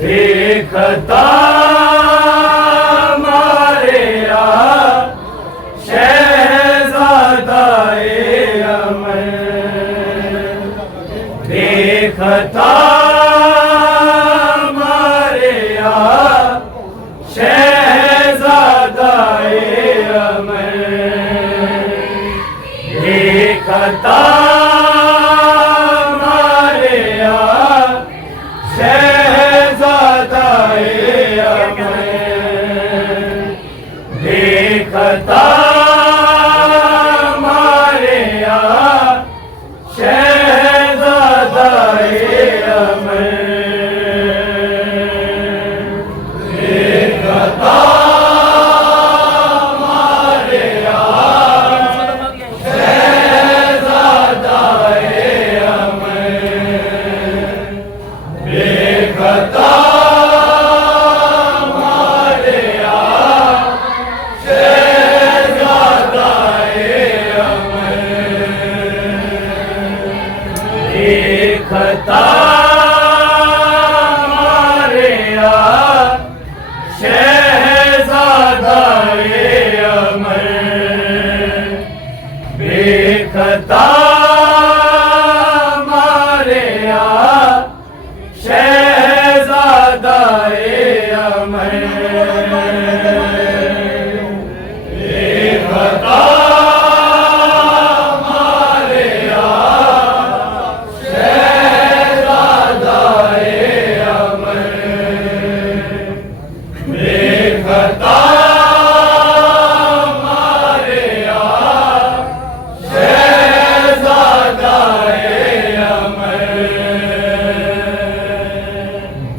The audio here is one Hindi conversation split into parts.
देखता मारेया शहजादाए अमर, देखता मारेया शहजादाए अमर, देखता देखता मारेया शहजादाए अमर, देखता मारेया शहजादाए अमर, देखता देखता मारेया शहजादाए अमर, देखता मारेया शहजादाए अमर, देखता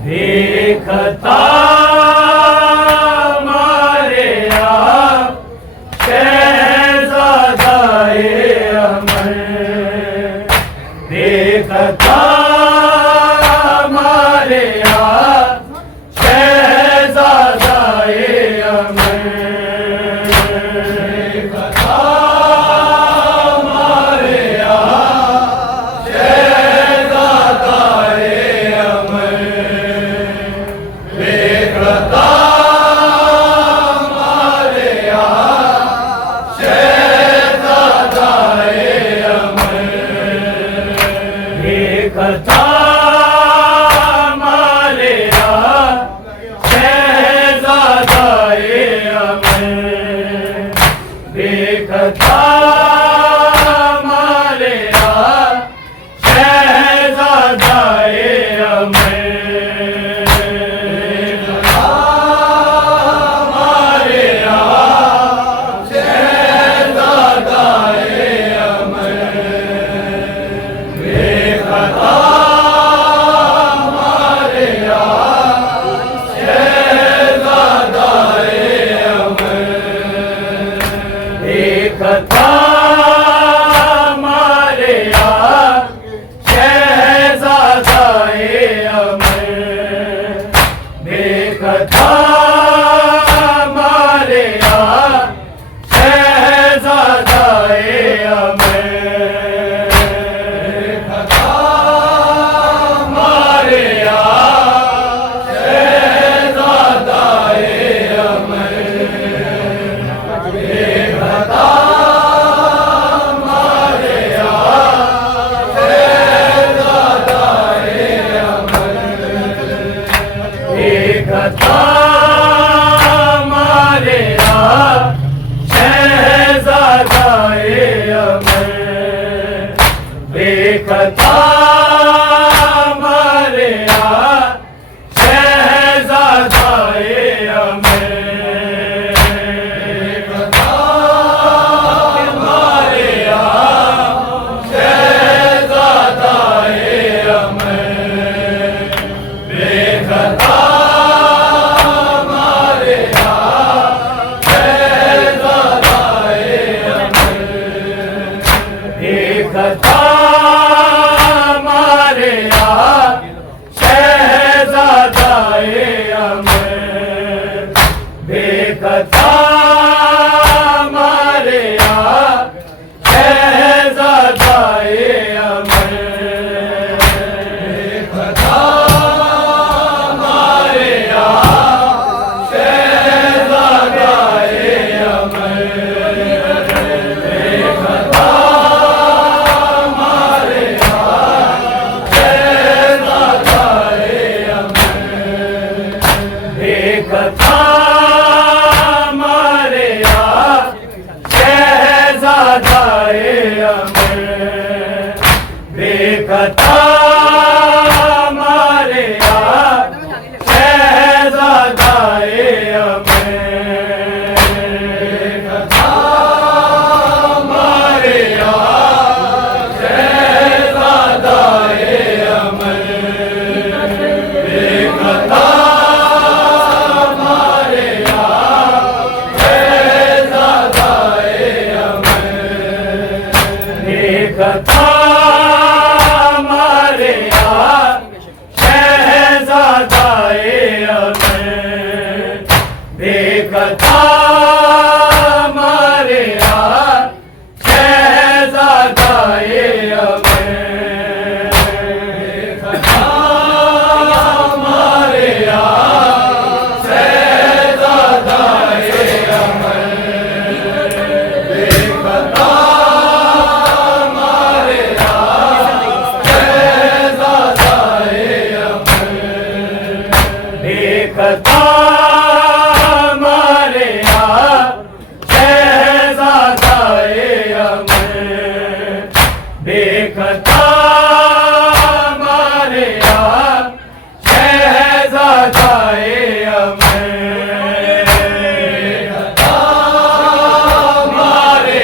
देखता मारेया शहजादाए अमर, देखता मारेया शहजादाए अमर, देखता मारेया शहजादाए अमर, देखता मारे शहजादाए अमर, देखता मारे शहजादाए अमर, देखता मारे शहजादाए अमर, देखता मारे शहजादाए अमर, देखता मारे शहजादाए अमर, देखता मारे शहजादाए अमर, देखता देखता मारे शहजादाए अमर, देखता मारे शहजादाए अमर, देखता मारे शहजादाए अमर, देखता देखता मारे शहजादाए अमर, देखता मारे शहजादाए अमर, देखता मारे शहजादाए अमर, देखता देखता मारे शहजादाए अमर, देखता मारे शहजादाए अमर, देखता मारे शहजादाए अमर, देखता देखता मारे शहजादाए अमर, देखता मारे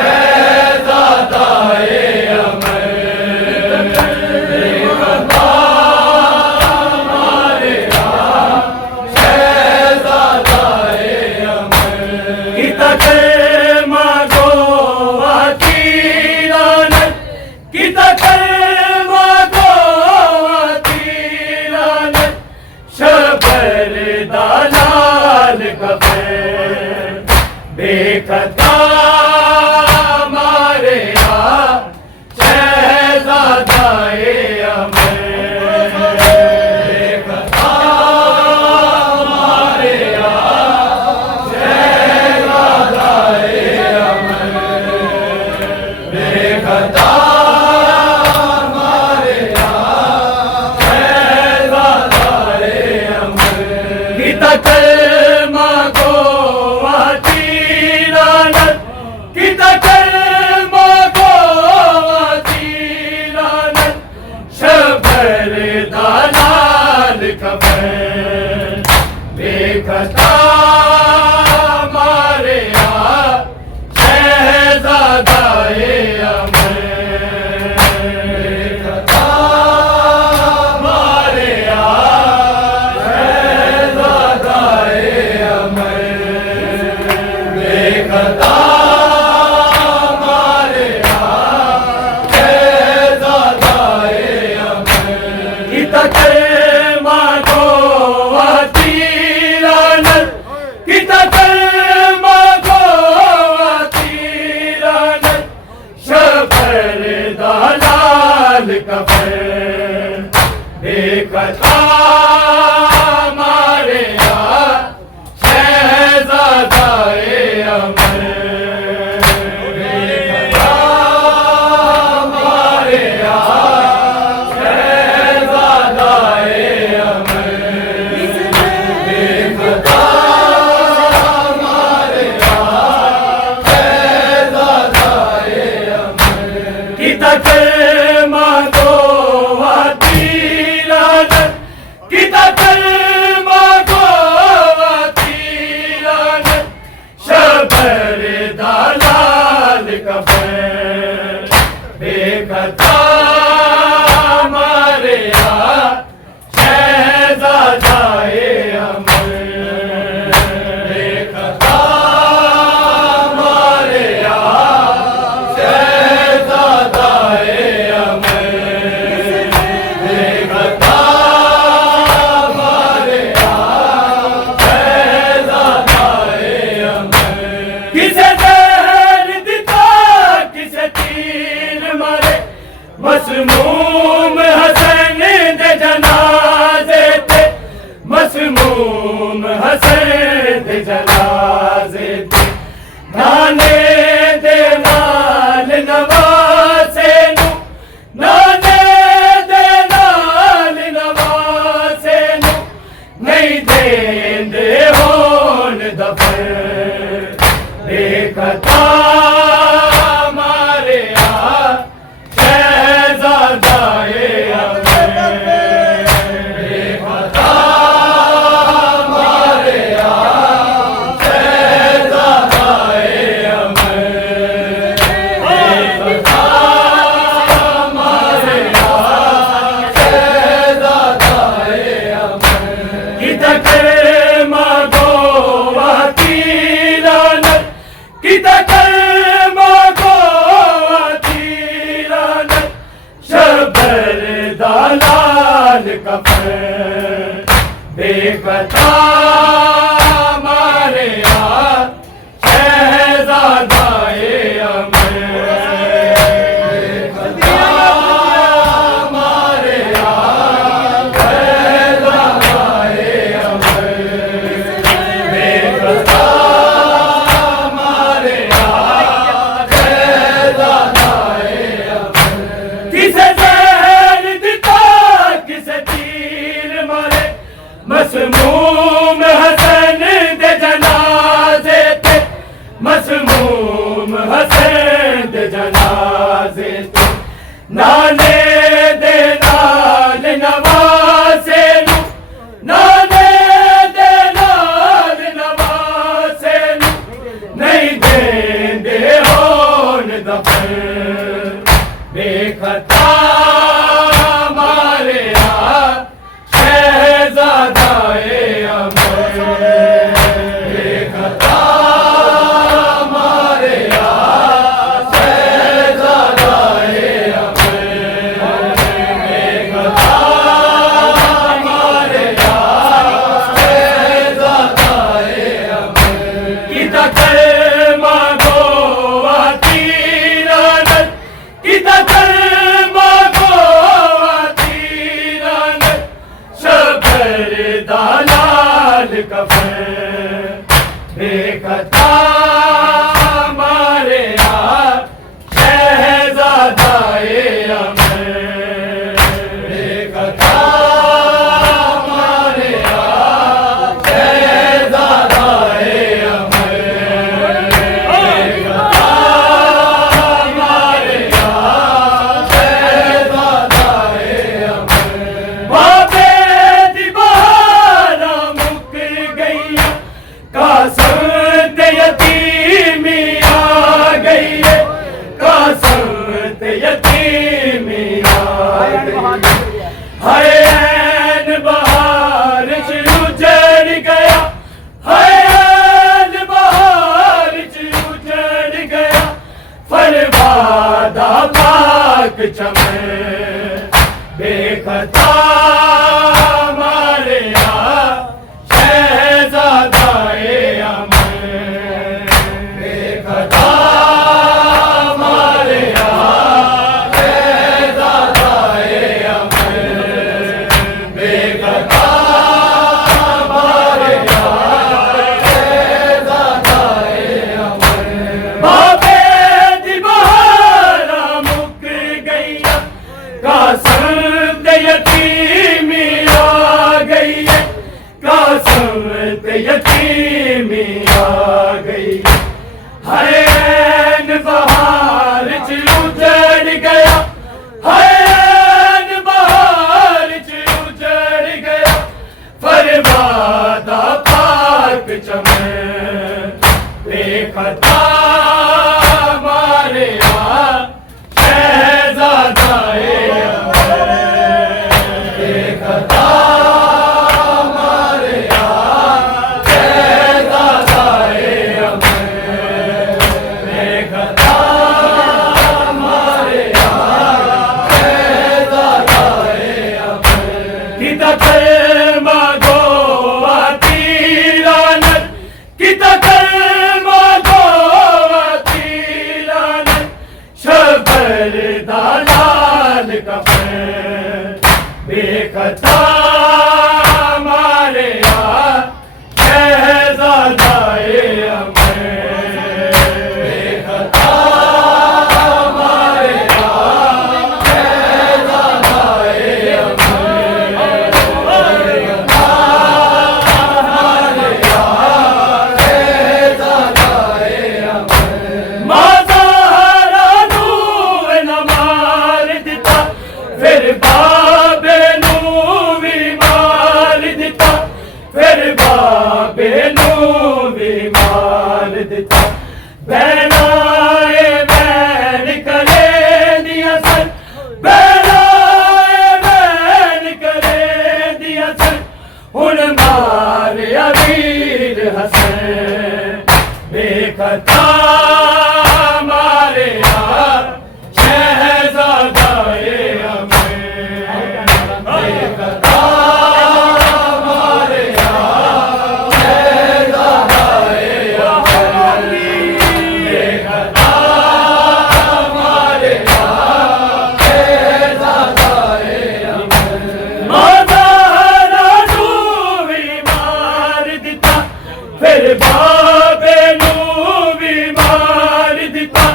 शहजादाए अमर, देखता मारे शहजादाए अमर, देखता दालाल कफन, देखता मारे शहजादाए अमर, देखता मारे शहजादाए अमर, देखता कलमा को आती लानत, किता कलमा को आती लानत, शबर दालाल कफन, देखता मारे शहजादाए अमर, देखता मारे शहजादाए मारे शहजादाए अमर बेखता मारे शहजादाए अमर बेखता मारे शहजादाए अमर की तकर मांगो बेखता मारे शहजादाए अमर बेखता मारे शहजादाए अमर बेखता मारे शहजादाए अमर किसे मसमूम हसन दे जनाजे थे मसमूम हसन दे जनाजे थे नाने दे नाल नवासे नू नाने दे नाल नवासे नू नहीं देंदे होन दफन बेखता बेखता मारे शहजादाए अमर बेखता मारे शहजादाए अमर बेखता मारे शहजादाए अमर किसे जहर दिता किसे तीर मारे मसमूम हसन दे जनाजे थे मसमूम हसन दे जनाजे थे नाने दे नाल नवासे नू नाने दे नाल नवासे नू नहीं देंदे होन दफन बेखता मारे शहजादाए अमर बेखता मारे शहजादाए अमर बेखता मारे शहजादाए अमर की तकर मांगो तीरानत की तकर दालाल कफन बेखता मारे शहजादाए अमर बेखता मारे शहजादाए अमर बेखता मारे शहजादाए अमर यतीमी आ गई है कासमत यतीमी आ गई हाय ऐन बहार उजड़ गया हाय ऐन बहार उजड़ गया फरवादा पाक चमन बेखता मारे शहजादाए अमर बेखता मारे शहजादाए अमर बेखता शहजादा पाक चमन बेखता मारे शहजादा बेखता मारे शहजादा बेखता मारे शहजादा किता कलमा गो आतीलानत किता कलमा गो आतीलानत शबर दालाल कफन बेखता मारे शहजादा अमर बेखता मारे शहजादा फिर बाबे नू भी मार दिता फिर बाबे नू भी मार दिता बहनाए बैन करे दिया सर बहनाए बैन करे दिया सर हुन मारिया वीर हसन बेखता मारे शहजादा फिर बाबे नू भी मार दिता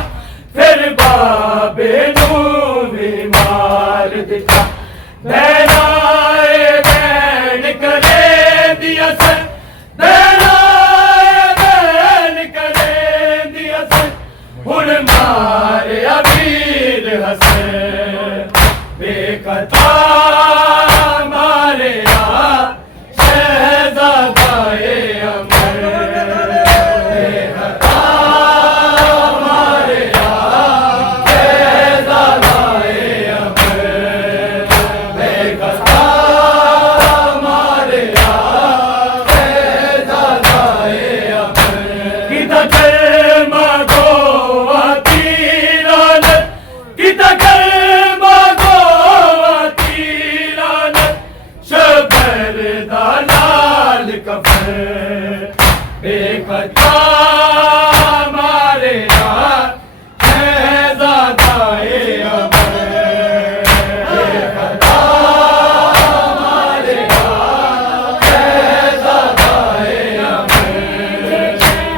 फिर बाबे नू भी मार दिता बहनाए बैन करे दिया सर बहनाए बैन करे दिया सर हुन मारिया वीर हसन बेखता मारे शहजादा बेखता मारे शहजादा अमर बेखता मारे शहजादा अमर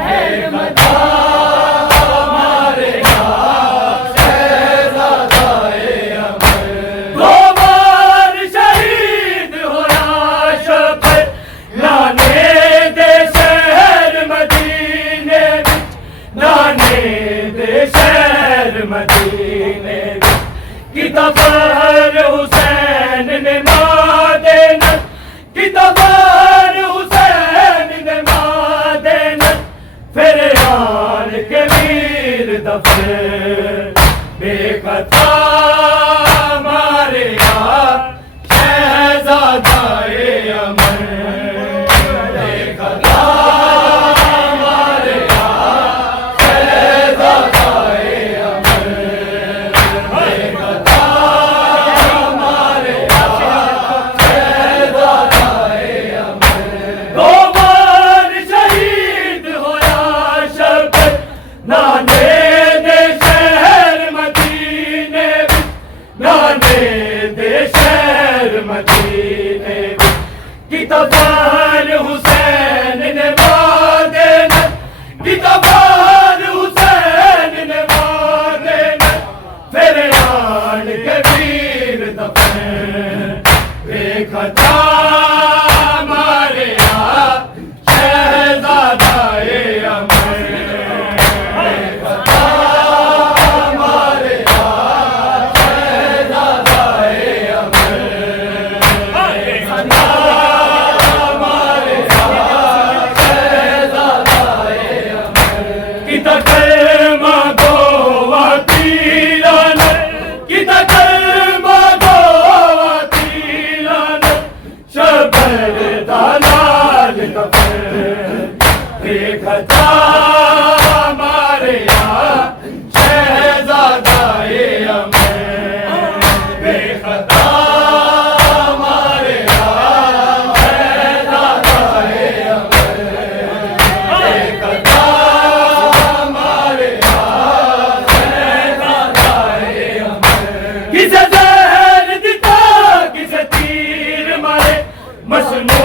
बेखता मारे शहजादा अमर दो बार शहीद होया शफर नाने मदीने किताबर हुसैन ने मादेन किताबर हुसैन ने मादेन फिर आन के वीर दफन बेखता मारे शहजादा अमर बेखता मदीने किताबर हुसैन ने मादेन किताबर हुसैन ने मादेन फिर आन के वीर दफन बेखता मारे शहजादा अमर बेखता मारे शहजादा अमर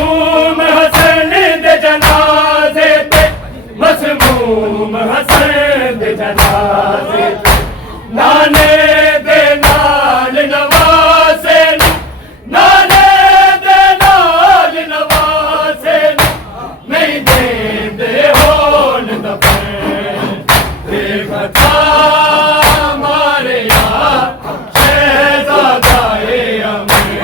मसमूम हसन दे जनाजे ते मसमूम हसन दे जनाजे ते नाने दे नाल नवासे नाने दे नाल नवासे नहीं देंदे होन दफन देखता मारे यार शहजादा ए अमीर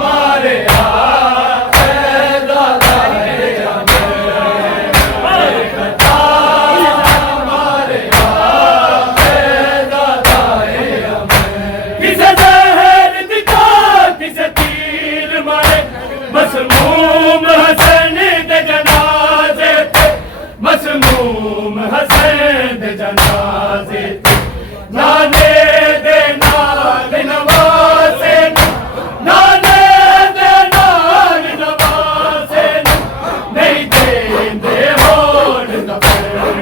मारे यार शहजादा ए अमीर देखता मारे यार शहजादा ए अमीर किसे जहर दिखा किसे तीर मारे मसमूम हसन दे जनाजे ते मसमूम हसन दे जनाजे ते नाने दे नाल नवासे नाने दे नाल नवासे नहीं देंदे होन दफन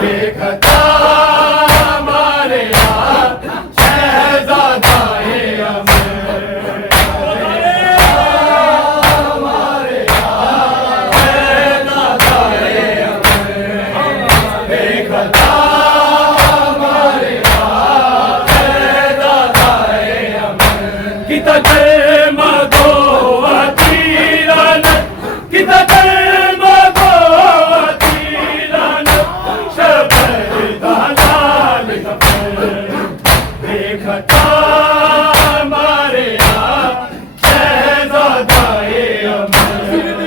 देखता मारे यार शहजादा ए अमीर मारे यार शहजादा ए अमीर देखता मारे यार शहजादा ए अमीर किता कलमा गो अतीरान किता कलमा गो अतीरान शबरदा नाल दफन देखता मारे यार शहजादा ए अमीर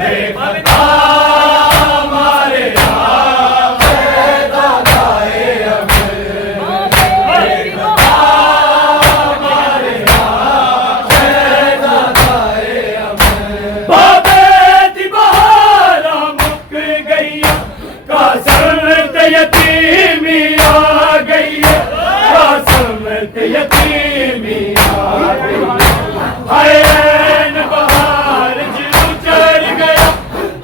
देखता मारे यार शहजादा ए अमीर देखता मारे यार शहजादा ए अमीर बाबे दी बहारा मुक गई कासम ते यतीमी आ गई कासम ते यतीमी आ गई हाय ऐन बहार जिनु चढ़ गया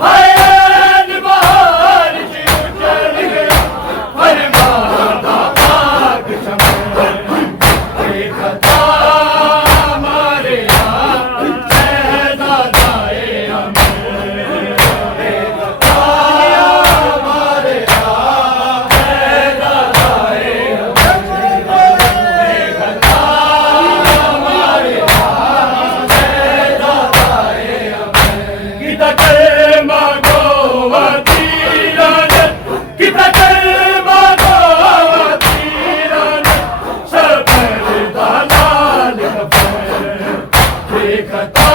हाय ऐन बहार जिनु चढ़ गया हर मादा पाक चमन देखता मारे यार शहजादा ए अमीर देखता मारे यार शहजादा ए अमीर देखता मारे यार शहजादा ए अमीर किता कलमा गो अतीरान किता कलमा गो अतीरान शबरदा नाल दफन देखता